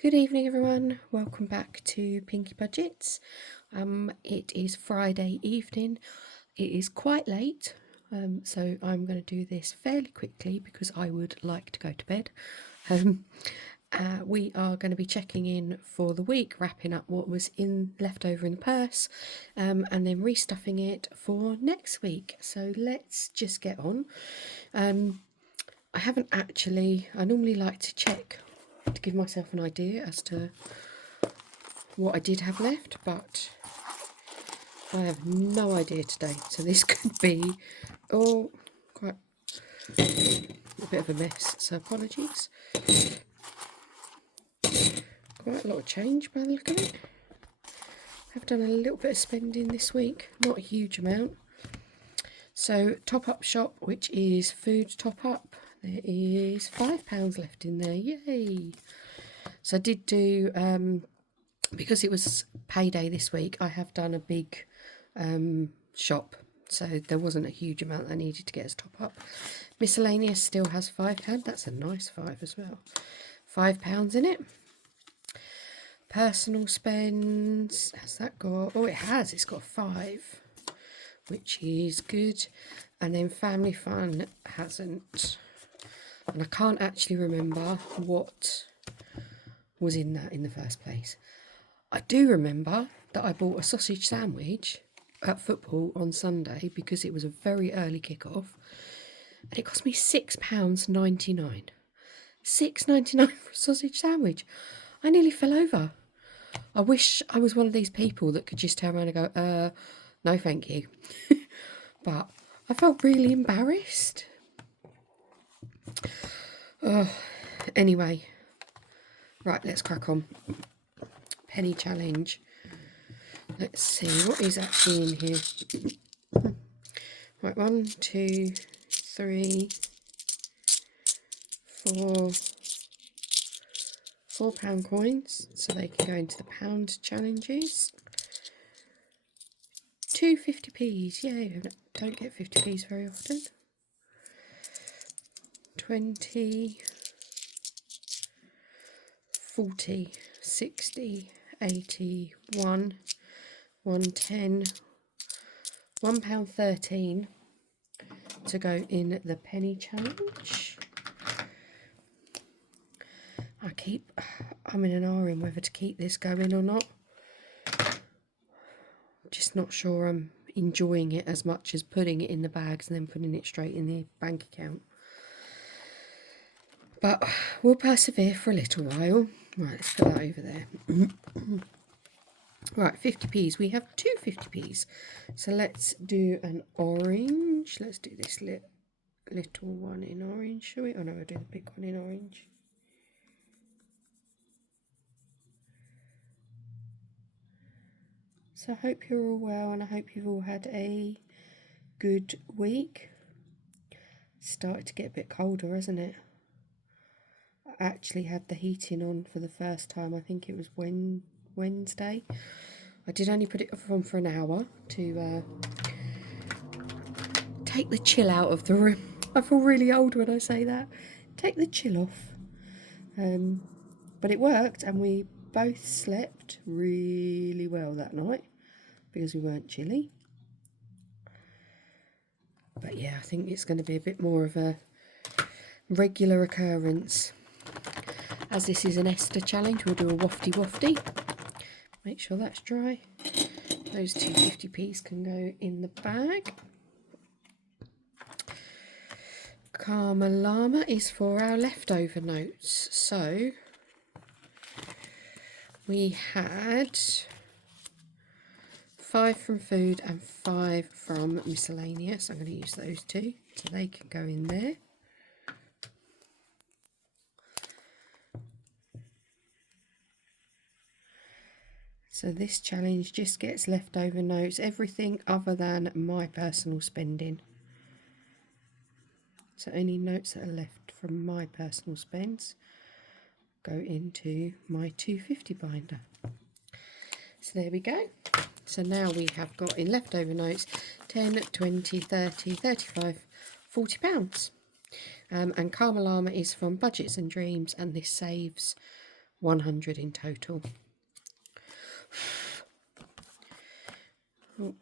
Good evening, everyone. Welcome back to Pinky Budgets. It is Friday evening. It is quite late, so I'm going to do this fairly quickly because I would like to go to bed. We are going to be checking in for the week, wrapping up what was left over in the purse, and then restuffing it for next week. So let's just get on. I normally like to check to give myself an idea as to what I did have left, but I have no idea today. So this could be quite a bit of a mess, so apologies. Quite a lot of change by the look of it. I've done a little bit of spending this week, not a huge amount. So top up shop, which is food top up, there is £5 left in there, yay! So I did do, because it was payday this week, I have done a big shop, so there wasn't a huge amount I needed to get as top up. Miscellaneous still has £5, that's a nice five as well. £5 in it. Personal spends, has that got, oh it has, it's got 5, which is good. And then family fun hasn't, and I can't actually remember what was in that in the first place. I do remember that I bought a sausage sandwich at football on Sunday because it was a very early kick-off, and it cost me £6.99. £6.99 for a sausage sandwich. I nearly fell over. I wish I was one of these people that could just turn around and go, no thank you. But I felt really embarrassed. Anyway, right, let's crack on. Penny challenge. Let's see what is actually in here. Right, 1, 2, 3, 4. £4 coins, so they can go into the pound challenges. 2 50p's, yay! I don't get 50p's very often. 20, 40, 60, 80, 1, 110, £1.13 to go in the penny challenge. I'm in an R in whether to keep this going or not. Just not sure I'm enjoying it as much as putting it in the bags and then putting it straight in the bank account. But we'll persevere for a little while. Right, let's put that over there. Right, 50p's. We have 2 50p's. So let's do an orange. Let's do this little one in orange, shall we? Oh no, we'll do the big one in orange. So I hope you're all well, and I hope you've all had a good week. It's started to get a bit colder, hasn't it? I actually had the heating on for the first time. I think it was Wednesday. I did only put it on for an hour to take the chill out of the room. I feel really old when I say that. Take the chill off. But it worked, and we both slept really well that night because we weren't chilly. But yeah, I think it's going to be a bit more of a regular occurrence. As this is an Esther challenge, we'll do a wafty. Make sure that's dry. Those 2 50p's can go in the bag. Karma Llama is for our leftover notes. So we had 5 from food and 5 from miscellaneous. I'm going to use those 2, so they can go in there. So this challenge just gets leftover notes, everything other than my personal spending. So any notes that are left from my personal spends go into my 250 binder. So there we go. So now we have got in leftover notes 10, 20, 30, 35, £40. And Karma Llama is from Budgets and Dreams, and this saves 100 in total. Oh,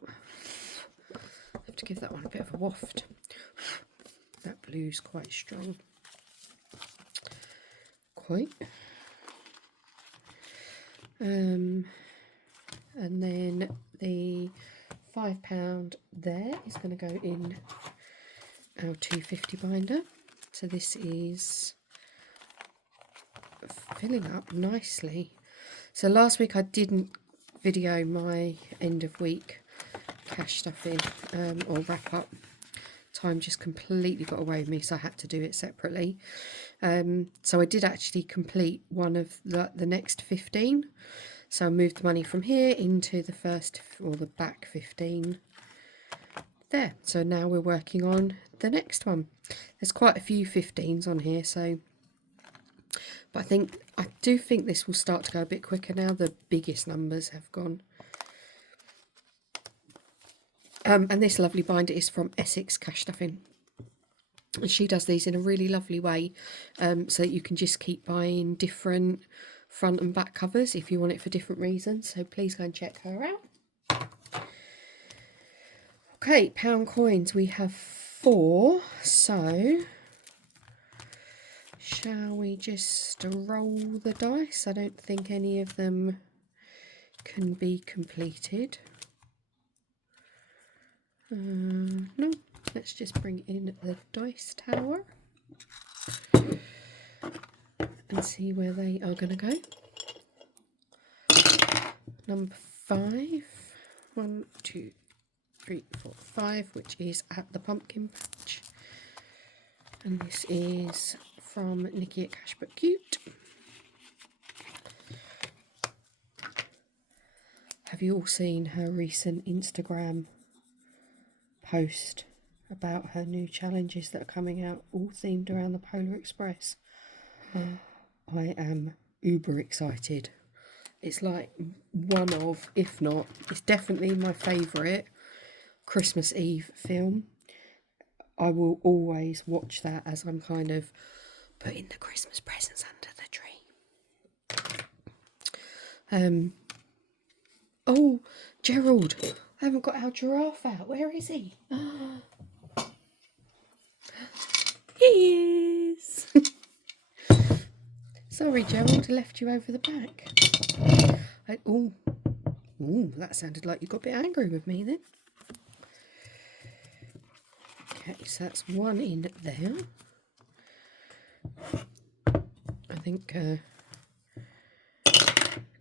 I have to give that one a bit of a waft. That blue's quite strong. Quite. And then the £5 there is going to go in our 250 binder. So this is filling up nicely. So last week I didn't video my end of week cash stuffing or wrap up. Time just completely got away with me, so I had to do it separately. So I did actually complete one of the next 15. So I moved the money from here into the first or the back 15 there. So now we're working on the next one. There's quite a few 15s on here, so but I do think this will start to go a bit quicker now. The biggest numbers have gone. And this lovely binder is from Essex Cash Stuffing. And she does these in a really lovely way, so that you can just keep buying different front and back covers if you want it for different reasons. So please go and check her out. Okay, pound coins. We have 4. So shall we just roll the dice? I don't think any of them can be completed. No, let's just bring in the dice tower and see where they are going to go. Number 5. 1, 2, 3, 4, 5, which is at the pumpkin patch. And this is from Nikki at Cash But Cute. Have you all seen her recent Instagram post about her new challenges that are coming out, all themed around the Polar Express? I am uber excited. It's like one of, if not, it's definitely my favourite Christmas Eve film. I will always watch that as I'm kind of putting the Christmas presents under the tree. Oh, Gerald, I haven't got our giraffe out. Where is he? He is. Sorry, Gerald, I left you over the back. Oh, that sounded like you got a bit angry with me then. Okay, so that's one in there. I think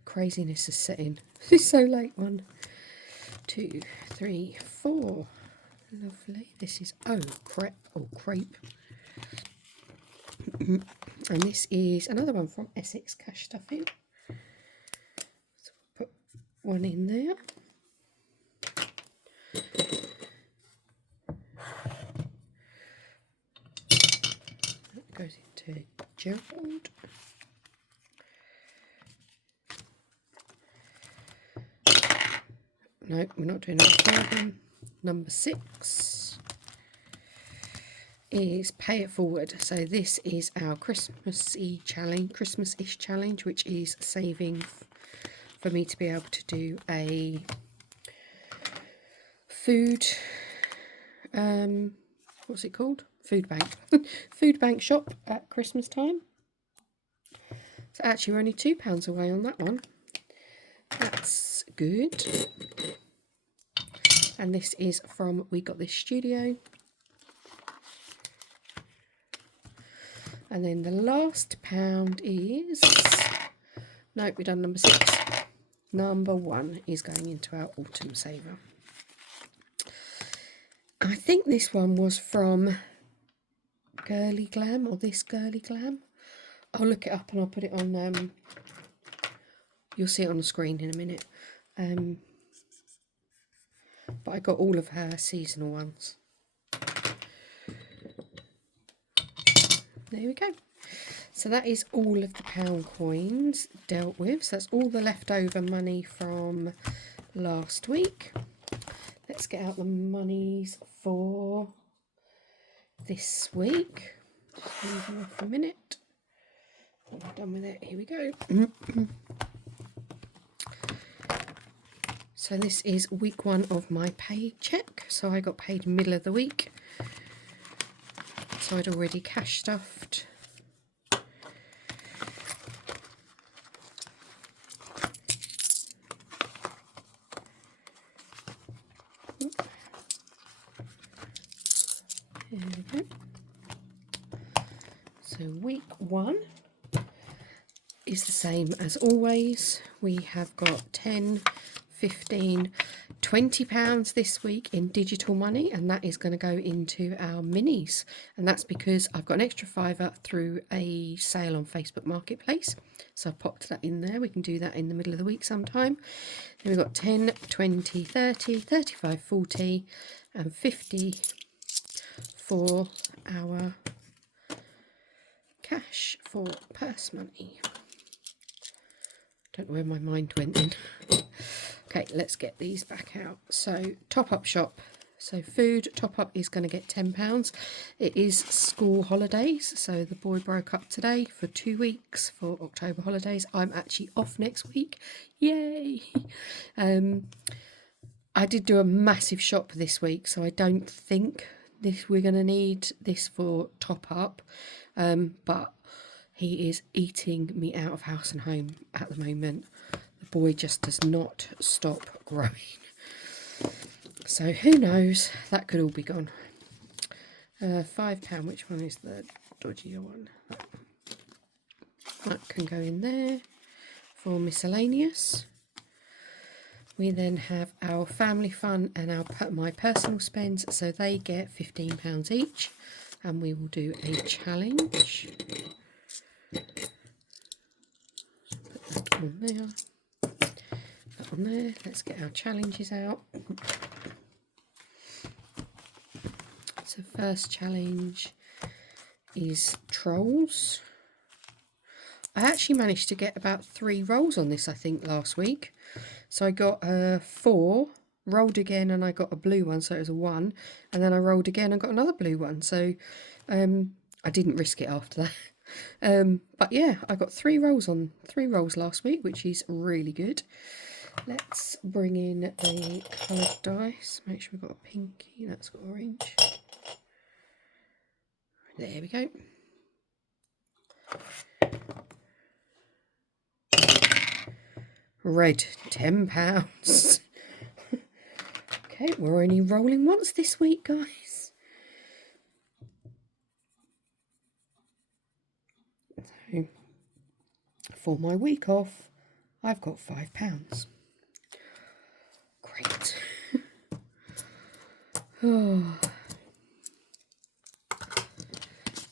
craziness is setting. It's so late. 1, 2, 3, 4. Lovely. This is crepe. And this is another one from Essex Cash Stuffing. So we'll put one in there. That goes into Gerald. No, we're not doing that. Number 6 is Pay It Forward. So this is our Christmas-y challenge, Christmas-ish challenge, which is saving for me to be able to do a food, what's it called? Food bank. Food bank shop at Christmas time. So actually we're only £2 away on that one. That's good. And this is from We Got This Studio. And then the last pound is... Nope, we've done number 6. Number 1 is going into our Autumn Saver. I think this one was from Girly Glam, or This Girly Glam. I'll look it up and I'll put it on... you'll see it on the screen in a minute. But I got all of her seasonal ones. There we go. So that is all of the pound coins dealt with. So that's all the leftover money from last week. Let's get out the monies for this week. Just leave them off a minute. What have I done with it? Here we go. So this is week 1 of my paycheck. So I got paid middle of the week. So I'd already cash stuffed. There we go. So week 1 is the same as always. We have got 10, 15, £20 this week in digital money, and that is going to go into our minis, and that's because I've got an extra £5 through a sale on Facebook Marketplace, so I've popped that in there. We can do that in the middle of the week sometime. Then we've got 10, 20, 30, 35, 40 and 50 for our cash for purse money. Don't know where my mind went then. Okay, let's get these back out. So top up shop. So food top up is going to get £10. It is school holidays, so the boy broke up today for 2 weeks for October holidays. I'm actually off next week. Yay! I did do a massive shop this week, so I don't think we're going to need this for top up, but he is eating me out of house and home at the moment. The boy just does not stop growing. So who knows, that could all be gone. £5, which one is the dodgier one? That can go in there for miscellaneous. We then have our family fun and my personal spends, so they get £15 each, and we will do a challenge. Put that on there. That on there. Let's get our challenges out. So first challenge is trolls. I actually managed to get about 3 rolls on this, I think, last week. So I got 4, rolled again, and I got a blue one, so it was a 1. And then I rolled again and got another blue one. So I didn't risk it after that. But yeah, I got 3 rolls last week, which is really good. Let's bring in a coloured dice. Make sure we've got a pinky. That's got orange. There we go. Red, £10. Okay, we're only rolling once this week, guys. So, for my week off, I've got £5. Great. Oh.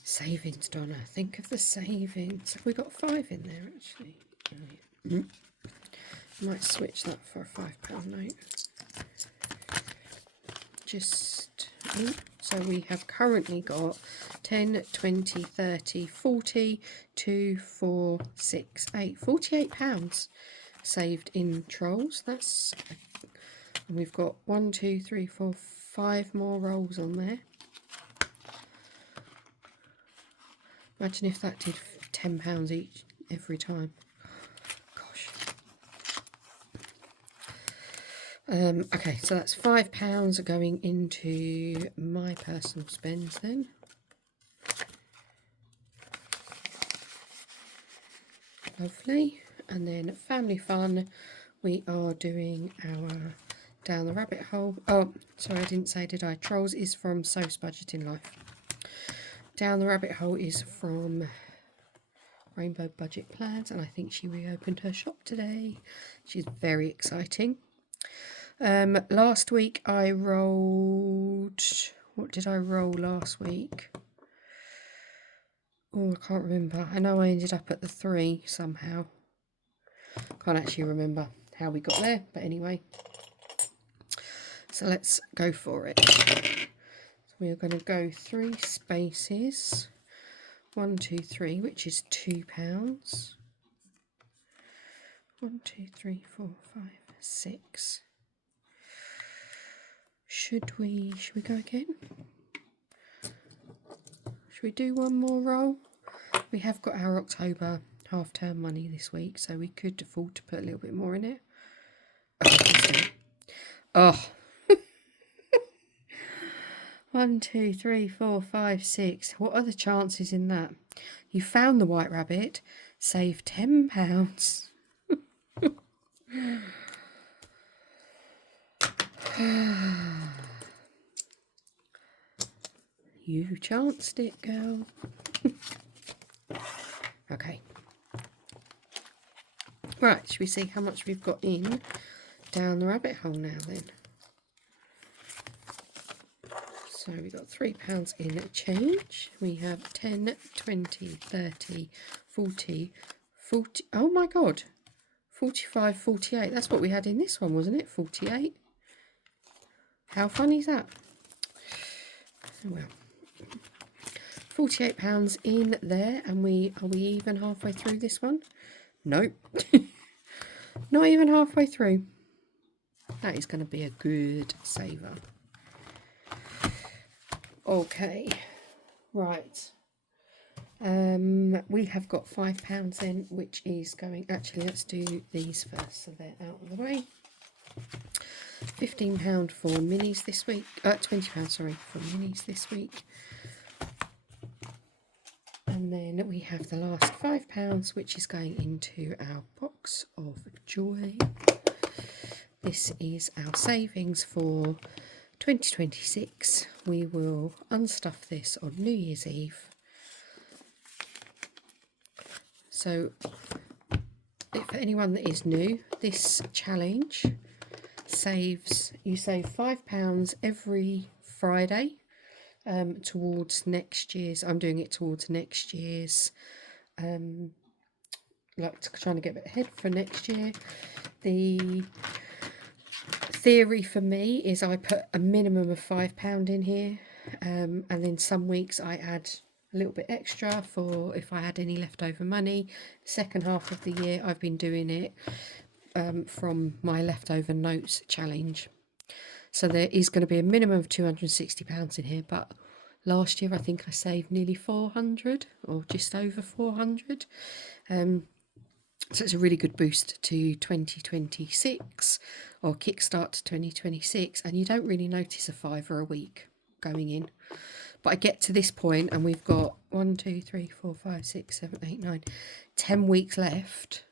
Savings, Donna. Think of the savings. Have we got 5 in there, actually? Oh, yeah. Might switch that for a £5 note. So we have currently got 10, 20, 30, 40, 2, 4, 6, 8, £48 saved in trolls. And we've got 1, 2, 3, 4, 5 more rolls on there. Imagine if that did £10 each every time. Gosh. Okay, so that's £5 going into my personal spends then. Lovely. And then family fun, we are doing our down the rabbit hole. Oh, sorry, I didn't say, did I? Trolls is from So's Budgeting Life. Down the rabbit hole is from Rainbow Budget Plans, and I think she reopened her shop today. She's very exciting. Last week I rolled... What did I roll last week? Oh, I can't remember. I know I ended up at the 3 somehow. Can't actually remember how we got there, but anyway. So let's go for it. So we are going to go 3 spaces. 1, 2, 3, which is £2. 1, 2, 3, 4, 5, 6. Should we go again? Should we do one more roll? We have got our October half-term money this week, so we could afford to put a little bit more in it. Oh. 1, 2, 3, 4, 5, 6. What are the chances in that? You found the white rabbit, save £10. You chanced it, girl. Okay. Right, should we see how much we've got in down the rabbit hole now then? So we've got £3 in change. We have 10, 20, 30, 40, 40. Oh my God. 45, 48. That's what we had in this one, wasn't it? 48. How funny is that? Well, £48 in there, and are we even halfway through this one? Nope. Not even halfway through. That is going to be a good saver. Okay, right. We have got £5 in, which is going. Actually, let's do these first, so they're out of the way. £15 for minis this week. £20, sorry, for minis this week. And then we have the last £5, which is going into our box of joy. This is our savings for 2026. We will unstuff this on New Year's Eve. So, for anyone that is new, this challenge you save £5 every Friday towards next year's. I'm doing it towards next year's. Like trying to get a bit ahead for next year. The theory for me is I put a minimum of £5 in here, and then some weeks I add a little bit extra for if I had any leftover money. Second half of the year I've been doing it from my leftover notes challenge. So there is going to be a minimum of £260 in here, but last year I think I saved nearly 400 or just over 400. So it's a really good boost to 2026 or kickstart to 2026, and you don't really notice a £5 a week going in. But I get to this point and we've got 1, 2, 3, 4, 5, 6, 7, 8, 9, 10 weeks left,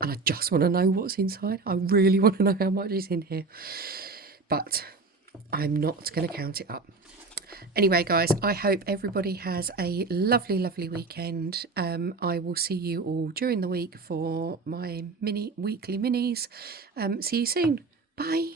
and I just want to know what's inside. I really want to know how much is in here, but I'm not going to count it up. Anyway, guys, I hope everybody has a lovely, lovely weekend. I will see you all during the week for my weekly minis. See you soon. Bye.